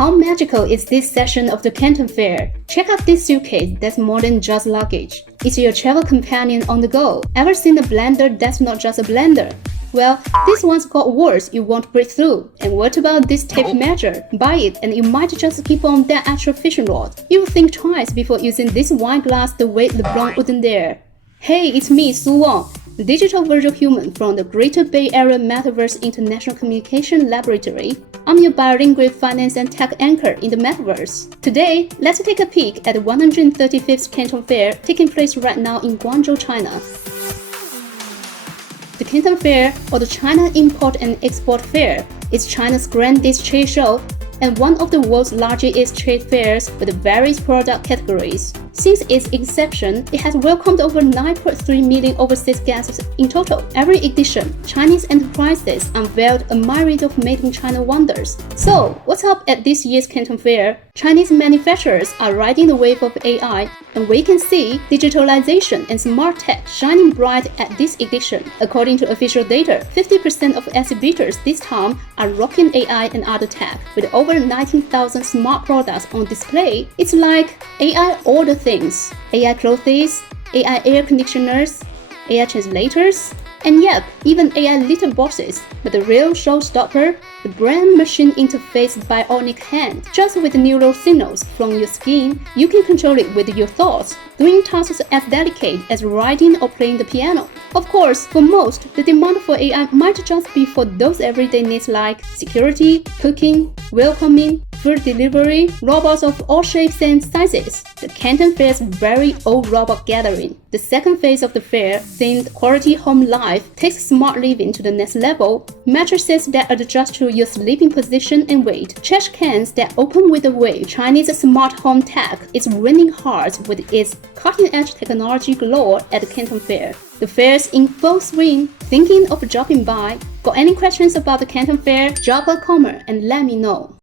How magical is this session of the Canton Fair? Check out this suitcase that's more than just luggage. It's your travel companion on the go. Ever seen a blender that's not just a blender? Well, this one's got words you won't break through. And what about this tape measure? Buy it and you might just keep on that extra fishing rod. You will think twice before using this wine glass the way LeBron wouldn't dare. Hey, it's me, Wong, the digital virtual human from the Greater Bay Area Metaverse International Communication Laboratory. I'm your bilingual finance and tech anchor in the Metaverse. Today, let's take a peek at the 135th Canton Fair taking place right now in Guangdong, China. The Canton Fair, or the China Import and Export Fair, is China's grandest trade show and one of the world's largest trade fairs with various product categories. Since its inception, it has welcomed over 9.3 million overseas guests in total. Every edition, Chinese enterprises unveiled a myriad of made-in-China wonders. So, what's up at this year's Canton Fair? Chinese manufacturers are riding the wave of AI, and we can see digitalization and smart tech shining bright at this edition. According to official data, 50% of exhibitors this time are rocking AI and other tech, with over 19,000 smart products on display. It's like AI all the things. AI clothes, AI air conditioners, AI translators, and yep, even AI litter boxes. But the real showstopper, the brain-machine interface bionic hand. Just with neural signals from your skin, you can control it with your thoughts, doing tasks as delicate as writing or playing the piano. Of course, for most, the demand for AI might just be for those everyday needs like security, cooking, welcoming, food delivery, robots of all shapes and sizes. The Canton Fair's very old robot gathering. The second phase of the fair, themed Quality Home Life, takes smart living to the next level. Mattresses that adjust to your sleeping position and weight. Trash cans that open with a wave. Chinese smart home tech is winning hearts with its cutting-edge technology galore at the Canton Fair. The fair's in full swing. Thinking of dropping by? Got any questions about the Canton Fair? Drop a comment and let me know.